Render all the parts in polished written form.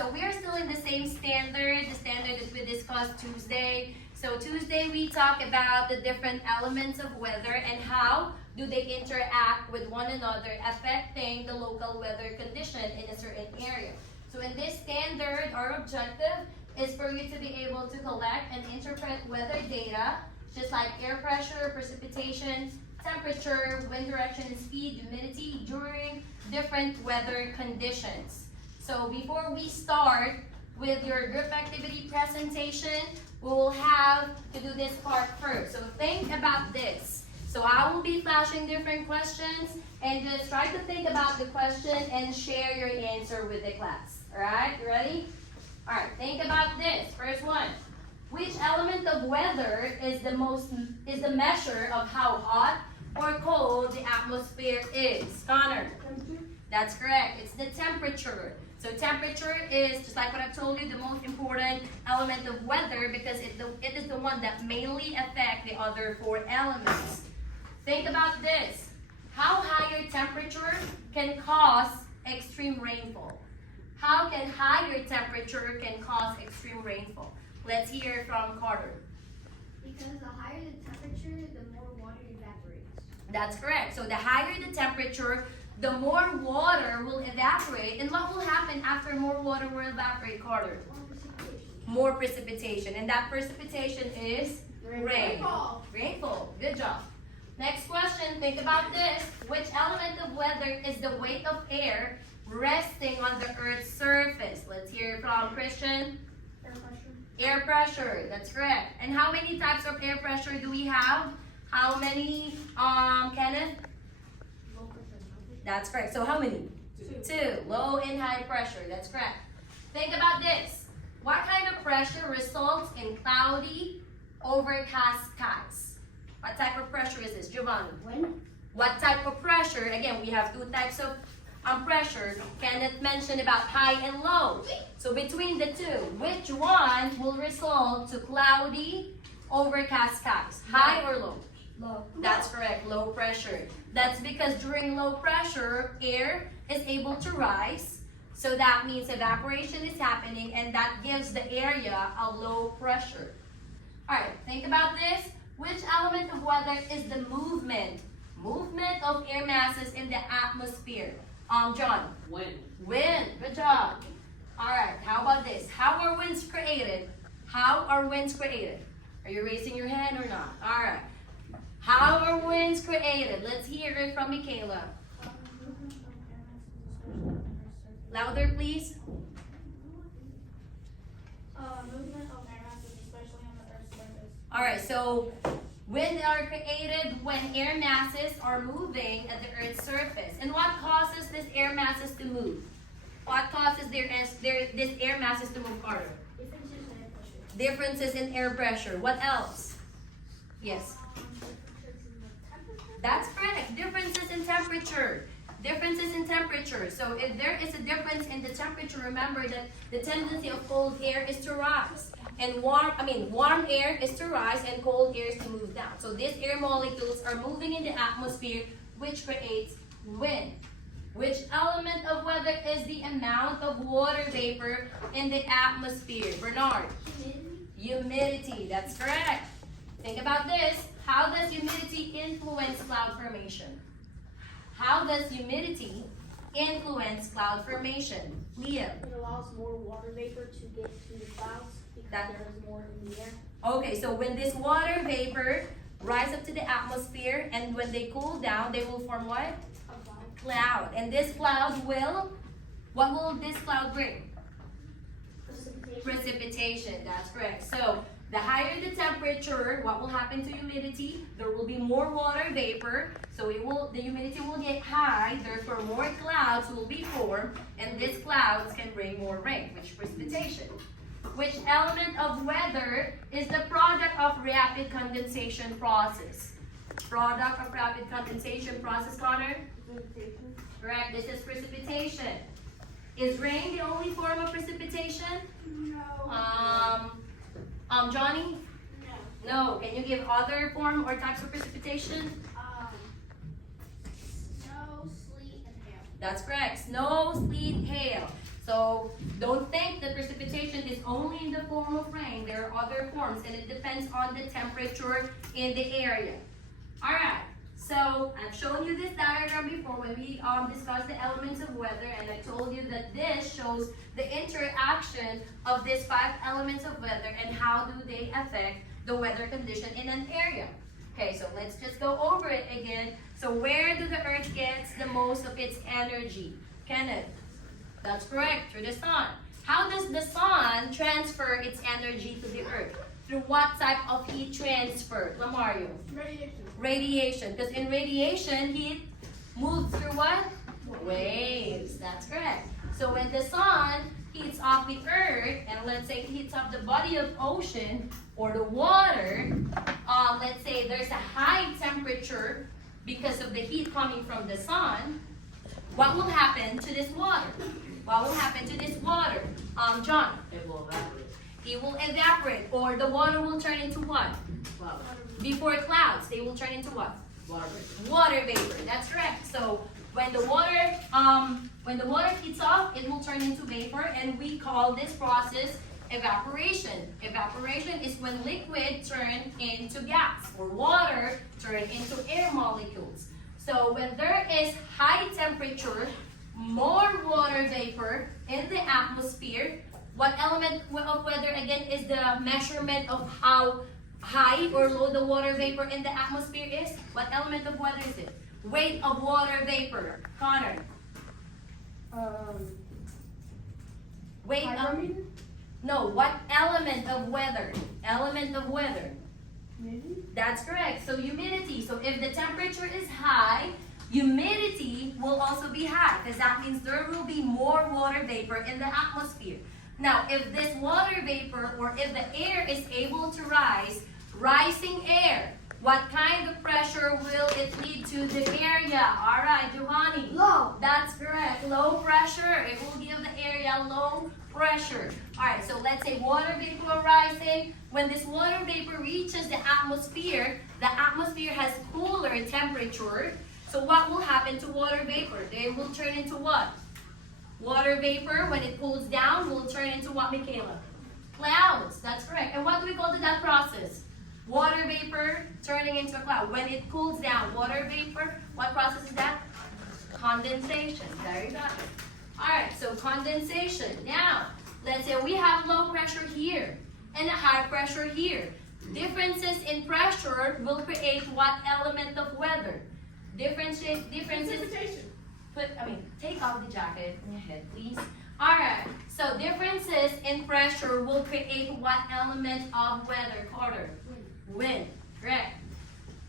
So we are still in the same standard, the standard that we discussed Tuesday. So Tuesday we talk about the different elements of weather and how do they interact with one another, affecting the local weather condition in a certain area. So in this standard, our objective is for you to be able to collect and interpret weather data, just like air pressure, precipitation, temperature, wind direction and speed, humidity during different weather conditions. So before we start with your group activity presentation, we will have to do this part first. So think about this. So I will be flashing different questions and just try to think about the question and share your answer with the class. Alright, you ready? Alright, think about this. First one. Which element of weather is the measure of how hot or cold the atmosphere is? Connor. That's correct. It's the temperature. So temperature is, just like what I told you, the most important element of weather because it is the one that mainly affects the other four elements. Think about this. How higher temperature can cause extreme rainfall? How can higher temperature can cause extreme rainfall? Let's hear from Carter. Because the higher the temperature, the more water evaporates. That's correct. So the higher the temperature, the more water will evaporate. And what will happen after more water will evaporate, Carter? More precipitation. More precipitation. And that precipitation is rain. Rainfall. Rainfall. Good job. Next question. Think about this. Which element of weather is the weight of air resting on the Earth's surface? Let's hear from Christian. Air pressure. Air pressure. That's correct. And how many types of air pressure do we have? How many, Kenneth? Low pressure. That's correct. So how many? Two. Low and high pressure. That's correct. Think about this. What kind of pressure results in cloudy, overcast skies? What type of pressure is this, Giovanni? Wind. What type of pressure? Again, we have two types of pressure. Kenneth mentioned about high and low. So between the two, which one will result to cloudy, overcast skies? High or low? Low. That's correct, low pressure. That's because during low pressure, air is able to rise. So that means evaporation is happening and that gives the area a low pressure. All right, think about this. Which element of weather is the movement of air masses in the atmosphere? John. Wind. Wind. Good job. All right, how about this? How are winds created? How are winds created? Are you raising your hand or not? All right. How are winds created? Let's hear it from Michaela. Louder, please. Movement of air masses, especially on the Earth's surface. All right, so winds are created when air masses are moving at the Earth's surface. And what causes these air masses to move? What causes this air masses to move, Carter? Differences in air pressure. Differences in air pressure. What else? Yes. Differences in the temperature. That's correct. Differences in temperature. Differences in temperature. So if there is a difference in the temperature, remember that the tendency of cold air is to rise. And warm air is to rise and cold air is to move down. So these air molecules are moving in the atmosphere, which creates wind. Which element of weather is the amount of water vapor in the atmosphere? Bernard. Humidity. That's correct. Think about this. How does humidity influence cloud formation? How does humidity influence cloud formation? Leah. It allows more water vapor to get to the clouds because there is more in the air. Okay, so when this water vapor rise up to the atmosphere and when they cool down, they will form what? A cloud. Cloud. And this cloud will, what will this cloud bring? Precipitation. Precipitation, that's correct. So the higher the temperature, what will happen to humidity? There will be more water vapor, so the humidity will get high, therefore more clouds will be formed, and these clouds can bring more rain, which is precipitation. Which element of weather is the product of rapid condensation process? Product of rapid condensation process, Connor? Precipitation. Correct, this is precipitation. Is rain the only form of precipitation? No. Johnny? No. No. Can you give other form or types of precipitation? Snow, sleet, and hail. That's correct. Snow, sleet, hail. So don't think that precipitation is only in the form of rain. There are other forms, and it depends on the temperature in the area. All right. So I've shown you this diagram before when we discussed the elements of weather, and I told you that this shows the interaction of these 5 elements of weather and how do they affect the weather condition in an area. Okay, so let's just go over it again. So where do the earth gets the most of its energy? Kenneth? That's correct, through the sun. How does the sun transfer its energy to the earth? Through what type of heat transfer? Lamario? Radiation. Radiation. Because in radiation, heat moves through what? Waves. That's correct. So when the sun heats up the earth, and let's say heats up the body of ocean or the water, let's say there's a high temperature because of the heat coming from the sun, what will happen to this water? What will happen to this water? John? It will evaporate. It will evaporate, or the water will turn into what? Cloud. Before clouds, they will turn into what? Water vapor. Water vapor. That's correct. So when the water heats up, it will turn into vapor, and we call this process evaporation. Evaporation is when liquid turn into gas, or water turn into air molecules. So when there is high temperature, more water vapor in the atmosphere, what element of weather again is the measurement of how high or low the water vapor in the atmosphere is? What element of weather is it? Weight of water vapor. Connor. Weight of... Hydrometer? No, what element of weather? Element of weather. Maybe? That's correct. So humidity. So if the temperature is high, humidity will also be high, because that means there will be more water vapor in the atmosphere. Now, if this water vapor, or if the air is able to rise, rising air, what kind of pressure will it lead to the area? All right, Giovanni. Low. That's correct. Low pressure. It will give the area low pressure. All right, so let's say water vapor rising. When this water vapor reaches the atmosphere has cooler temperature. So what will happen to water vapor? They will turn into what? Water vapor, when it cools down, will turn into what, Michaela? Clouds. That's correct. And what do we call that process? Water vapor turning into a cloud. When it cools down, water vapor, what process is that? Condensation. There you go. All right, so condensation. Now, let's say we have low pressure here and a high pressure here. Differences in pressure will create what element of weather? Differences. Precipitation. Take off the jacket on your head, please. All right, so differences in pressure will create what element of weather, Carter? Wind, correct.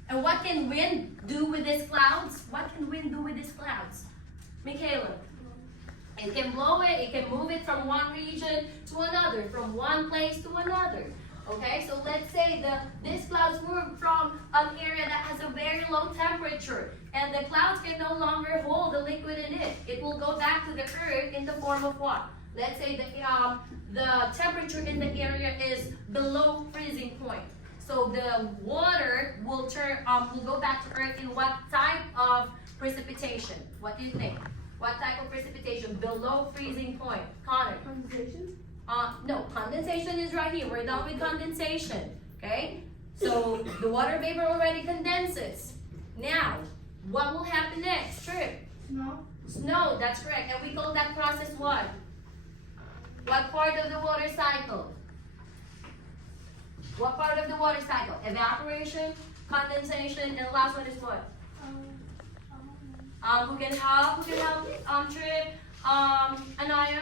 And what can wind do with these clouds? What can wind do with these clouds? Michaela? It can blow it can move it from one region to another, from one place to another. Okay, so let's say these clouds move from an area that has a very low temperature, and the clouds can no longer hold the liquid in it. It will go back to the earth in the form of what? Let's say the temperature in the area is below freezing point. So the water will go back to earth in what type of precipitation? What do you think? What type of precipitation? Below freezing point. Connor? Condensation? No, condensation is right here. We're done with condensation. Okay? So the water vapor already condenses. Now, what will happen next? Trip? Snow? Snow, that's correct. And we call that process what? What part of the water cycle? What part of the water cycle? Evaporation, condensation, and the last one is what? Who can help? Trip? Anaya?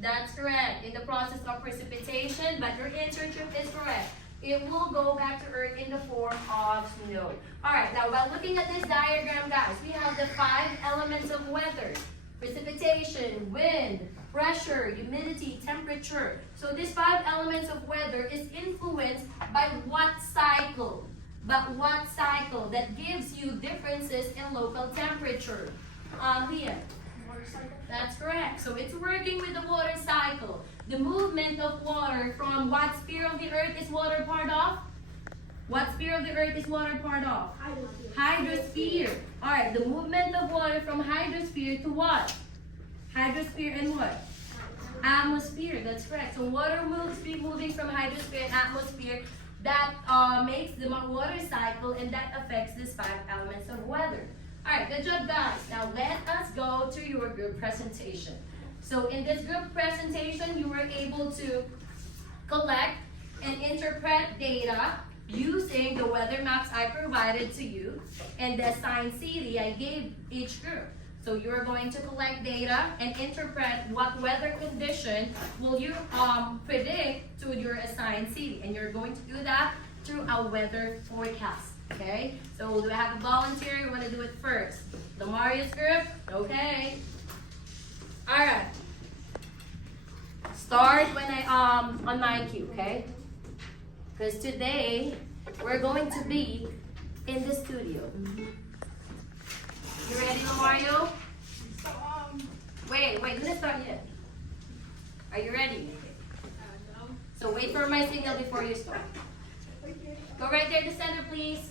That's correct. In the process of precipitation, but your answer, Trip, is correct. It will go back to earth in the form of snow. Alright, now while looking at this diagram, guys, we have the 5 elements of weather. Precipitation, wind, pressure, humidity, temperature. So these 5 elements of weather is influenced by what cycle? But what cycle that gives you differences in local temperature? Leah. Water cycle? That's correct. So it's working with the water cycle. The movement of water from what sphere of the earth is water part of? What sphere of the earth is water part of? Hydrosphere. Hydrosphere. Alright, the movement of water from hydrosphere to what? Hydrosphere and what? Atmosphere, that's correct. So water moves, be moving from hydrosphere and atmosphere. That makes the water cycle, and that affects these 5 elements of weather. Alright, good job guys. Now let us go to your group presentation. So in this group presentation, you were able to collect and interpret data using the weather maps I provided to you and the assigned city I gave each group. So you're going to collect data and interpret what weather condition will you predict to your assigned city. And you're going to do that through a weather forecast. Okay? So do I have a volunteer? You want to do it first? The Marius group? Okay. Alright. Start when I on my cue, okay? Because today we're going to be in the studio. You ready, Mario? Wait, didn't start yet. Are you ready? So wait for my signal before you start. Go right there to center, please.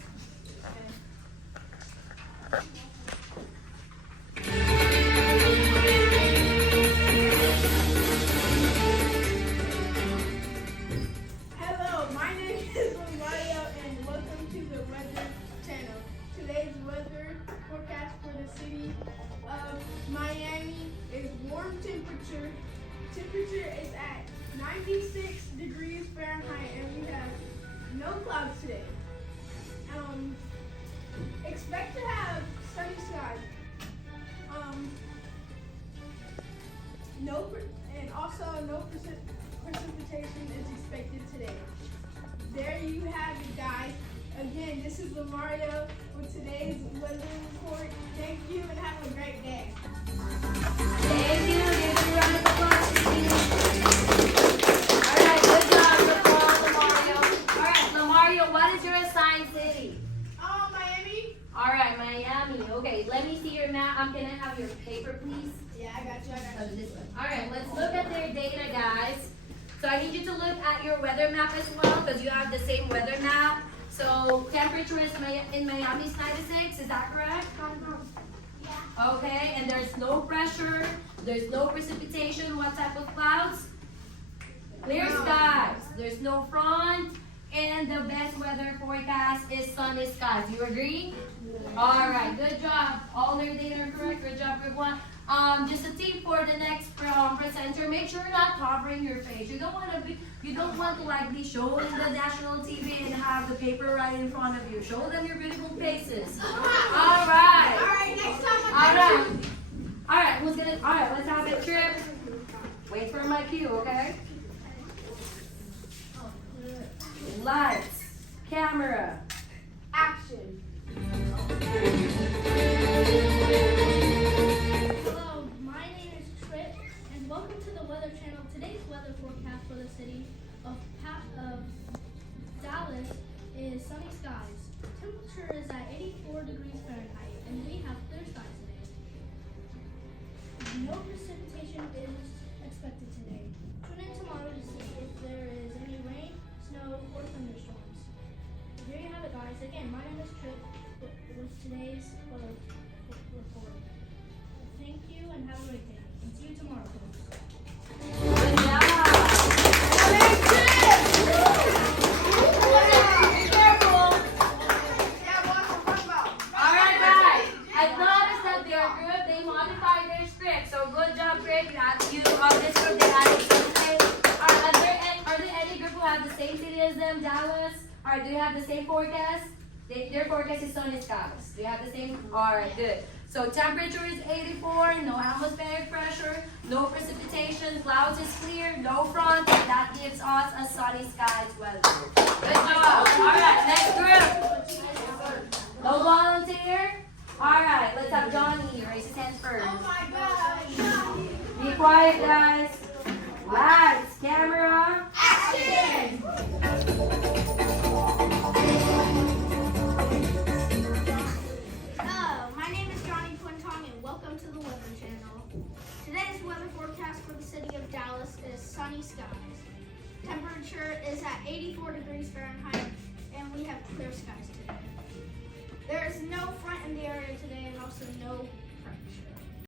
Hello, my name is Mario and welcome to the Weather Channel. Today's weather forecast for the city of Miami is warm temperature. Temperature is at 96 degrees Fahrenheit and we have no clouds today. Expect to have sunny skies. No precipitation is expected today. There you have it, guys. Again, this is Mario with today's weather report. Thank you and have a great day. Thank you. Give a round of applause, please. Alright, good job, Mario. Alright, Mario, what is your assigned city? Miami? Alright, Miami. Okay, let me see your map. Can I have your paper, please? Yeah, I got you. Oh, this one. Alright, let's look at their data, guys. So I need you to look at your weather map as well, because you have the same weather map. So temperature is in Miami is 96, is that correct? Okay, and there's no pressure, there's no precipitation. What type of clouds? Clear skies. There's no front, and the best weather forecast is sunny skies. You agree? Alright, good job. All their data are correct. Good job, group 1. Just a tip for the next presenter, make sure you're not covering your face. You don't want to like be shown in the national TV and have the paper right in front of you. Show them your beautiful faces. Alright. Alright, next time. Alright, let's have a trip. Wait for my cue, okay? Lights, camera, Action. Hello, my name is Trip, and welcome to the Weather Channel. Today's weather forecast for the city of Dallas is sunny skies. Temperature is at 84 degrees Fahrenheit, and we have clear skies today. No precipitation is expected today. Tune in tomorrow to see if there is any rain, snow, or thunderstorms. There you have it, guys. Again, my name is Trip with today's weather report. Thank you and have a great day. And see you tomorrow, folks. good job. Alright guys, I've noticed that their group, they modified their script. So good job, Greg. You this group, they added something. Are there any group who have the same city as them, Dallas? Alright, do you have the same forecast? Their forecast is sunny skies. Do you have the same? Alright, good. So temperature is 84, no atmospheric pressure, no precipitation, clouds is clear, no front, and that gives us a sunny skies weather. Good job. Alright, next group. No volunteer? Alright, let's have Johnny raise his hand first. Oh my God. Be quiet, guys. Lights, camera. Action. Hello, my name is Johnny Quintong and welcome to the Weather Channel. Today's weather forecast for the city of Dallas is sunny skies. Temperature is at 84 degrees Fahrenheit and we have clear skies today. There is no front in the area today and also no pressure.